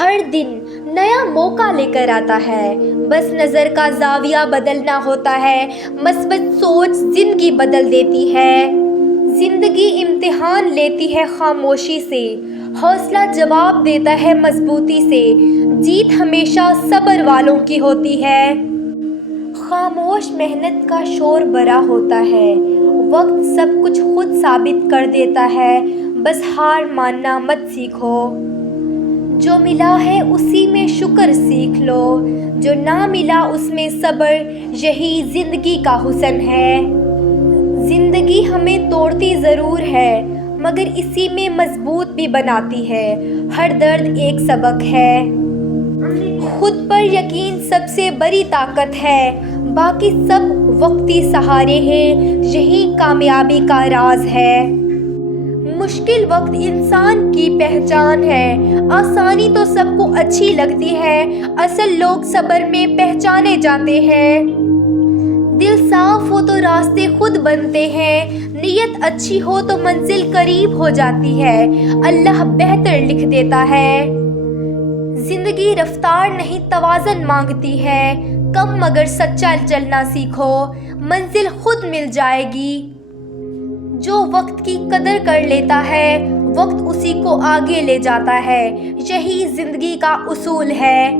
ہر دن نیا موقع لے کر آتا ہے، بس نظر کا زاویہ بدلنا ہوتا ہے۔ مثبت سوچ زندگی بدل دیتی ہے۔ زندگی امتحان لیتی ہے خاموشی سے، حوصلہ جواب دیتا ہے مضبوطی سے۔ جیت ہمیشہ صبر والوں کی ہوتی ہے۔ خاموش محنت کا شور بڑا ہوتا ہے۔ وقت سب کچھ خود ثابت کر دیتا ہے، بس ہار ماننا مت سیکھو۔ جو ملا ہے اسی میں شکر سیکھ لو، جو نہ ملا اس میں صبر، یہی زندگی کا حسن ہے۔ زندگی ہمیں توڑتی ضرور ہے، مگر اسی میں مضبوط بھی بناتی ہے۔ ہر درد ایک سبق ہے۔ خود پر یقین سب سے بڑی طاقت ہے، باقی سب وقتی سہارے ہیں، یہی کامیابی کا راز ہے۔ مشکل وقت انسان کی پہچان ہے، آسانی تو سب کو اچھی لگتی ہے، اصل لوگ صبر میں پہچانے جاتے ہیں۔ دل صاف ہو تو راستے خود بنتے ہیں، نیت اچھی ہو تو منزل قریب ہو جاتی ہے، اللہ بہتر لکھ دیتا ہے۔ زندگی رفتار نہیں توازن مانگتی ہے، کم مگر سچا چلنا سیکھو، منزل خود مل جائے گی۔ جو وقت کی قدر کر لیتا ہے، وقت اسی کو آگے لے جاتا ہے، یہی زندگی کا اصول ہے۔